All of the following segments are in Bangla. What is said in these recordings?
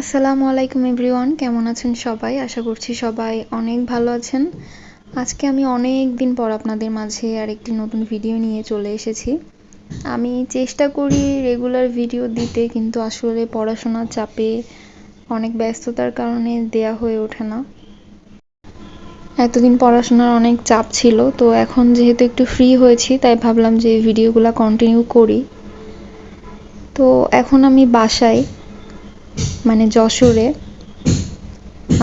আসসালামু আলাইকুম এভরিওয়ান, কেমন আছেন সবাই? আশা করছি সবাই অনেক ভালো আছেন। আজকে আমি অনেক দিন পর আপনাদের মাঝে আরেকটি নতুন ভিডিও নিয়ে চলে এসেছি। আমি চেষ্টা করি রেগুলার ভিডিও দিতে, কিন্তু আসলে পড়াশোনার চাপে অনেক ব্যস্ততার কারণে দেয়া হয়ে ওঠে না। এতদিন পড়াশোনার অনেক চাপ ছিল, তো এখন যেহেতু একটু ফ্রি হয়েছি তাই ভাবলাম যে ভিডিওগুলো কন্টিনিউ করি। তো এখন আমি বাসায়, মানে যশোরে,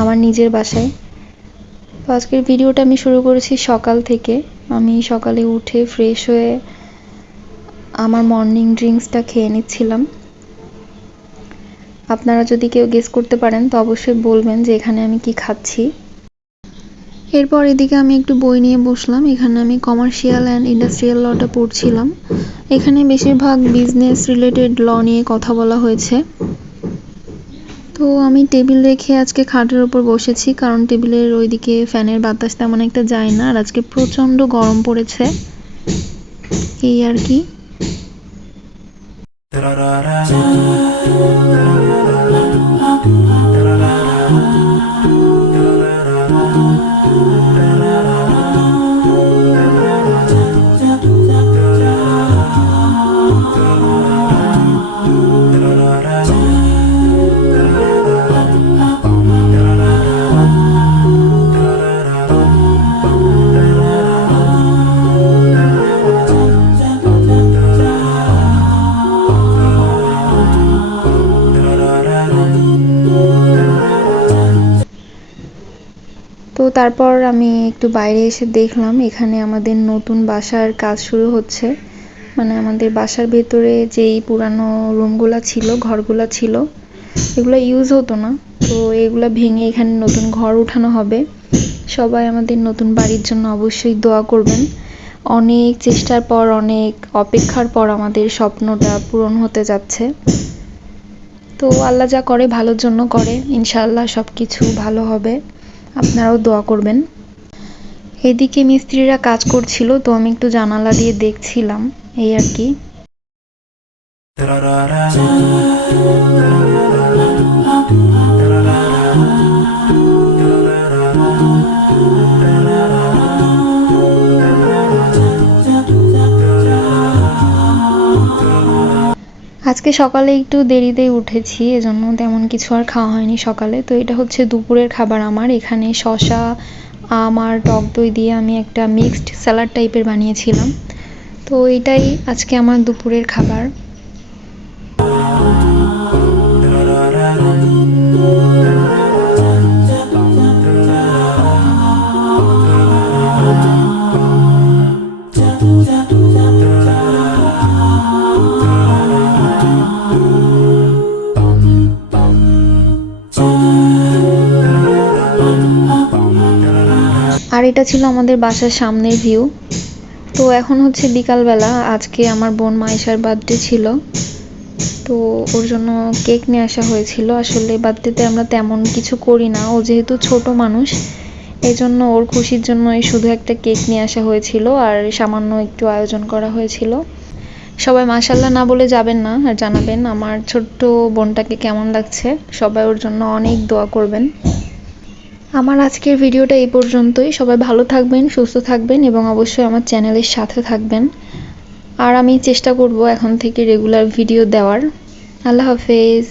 আমার নিজের বাসায়। তো আজকের ভিডিওটা আমি শুরু করেছি সকাল থেকে। আমি সকালে উঠে ফ্রেশ হয়ে আমার মর্নিং ড্রিঙ্কসটা খেয়ে নিচ্ছিলাম। আপনারা যদি কেউ গেস করতে পারেন তো অবশ্যই বলবেন যে এখানে আমি কি খাচ্ছি। এরপর এদিকে আমি একটু বই নিয়ে বসলাম। এখানে আমি কমার্শিয়াল অ্যান্ড ইন্ডাস্ট্রিয়াল লটা পড়ছিলাম। এখানে বেশিরভাগ বিজনেস রিলেটেড ল নিয়ে কথা বলা হয়েছে। তো আমি টেবিল রেখে আজকে খাটের উপর বসেছি, কারণ টেবিলের ওইদিকে ফ্যানের বাতাস তেমন একটা যায় না, আর আজকে প্রচণ্ড গরম পড়েছে, এই আর কি। তো তারপর আমি একটু বাইরে এসে দেখলাম এখানে আমাদের নতুন বাসার কাজ শুরু হচ্ছে। মানে আমাদের বাসার ভেতরে যেই পুরানো রুমগুলো ছিল, ঘরগুলো ছিল, এগুলো ইউজ হতো না, তো এগুলো ভেঙে এখানে নতুন ঘর উঠানো হবে। সবাই আমাদের নতুন বাড়ির জন্য অবশ্যই দোয়া করবেন। অনেক চেষ্টার পর, অনেক অপেক্ষার পর আমাদের স্বপ্নটা পূরণ হতে যাচ্ছে। তো আল্লাহ যা করে ভালোর জন্য করে, ইনশাআল্লাহ সব কিছু ভালো হবে। আপনারাও দোয়া করবেন। এদিকে মিস্ত্রিরা কাজ করছিল, তো আমি একটু জানালা দিয়ে দেখছিলাম, এই আর কি। আজকে সকালে একটু দেরিতেই উঠেছি, এজন্য তেমন কিছু আর খাওয়া হয়নি সকালে। তো এটা হচ্ছে দুপুরের খাবার আমার। এখানে শসা, আম আর টক দই দিয়ে আমি একটা মিক্সড স্যালাড টাইপের বানিয়েছিলাম। তো এটাই আজকে আমার দুপুরের খাবার। আর এটা ছিল আমাদের বাসার সামনের ভিউ। তো এখন হচ্ছে বিকালবেলা। আজকে আমার বোন মাইশার বার্থডে ছিল, তো ওর জন্য কেক নিয়ে আসা হয়েছিল। আসলে বার্থডেতে আমরা তেমন কিছু করি না, ও যেহেতু ছোট মানুষ, এই জন্য ওর খুশির জন্যই শুধু একটা কেক নিয়ে আসা হয়েছিল আর সামান্য একটু আয়োজন করা হয়েছিল। সবাই মাশাআল্লাহ না বলে যাবেন না, আর জানাবেন আমার ছোট্ট বোনটাকে কেমন লাগছে। সবাই ওর জন্য অনেক দোয়া করবেন। আমার আজকের ভিডিওটা এই পর্যন্তই। সবাই ভালো থাকবেন, সুস্থ থাকবেন এবং অবশ্যই আমার চ্যানেলের সাথে থাকবেন। আর আমি চেষ্টা করব এখন থেকে রেগুলার ভিডিও দেওয়ার। আল্লাহ হাফেজ।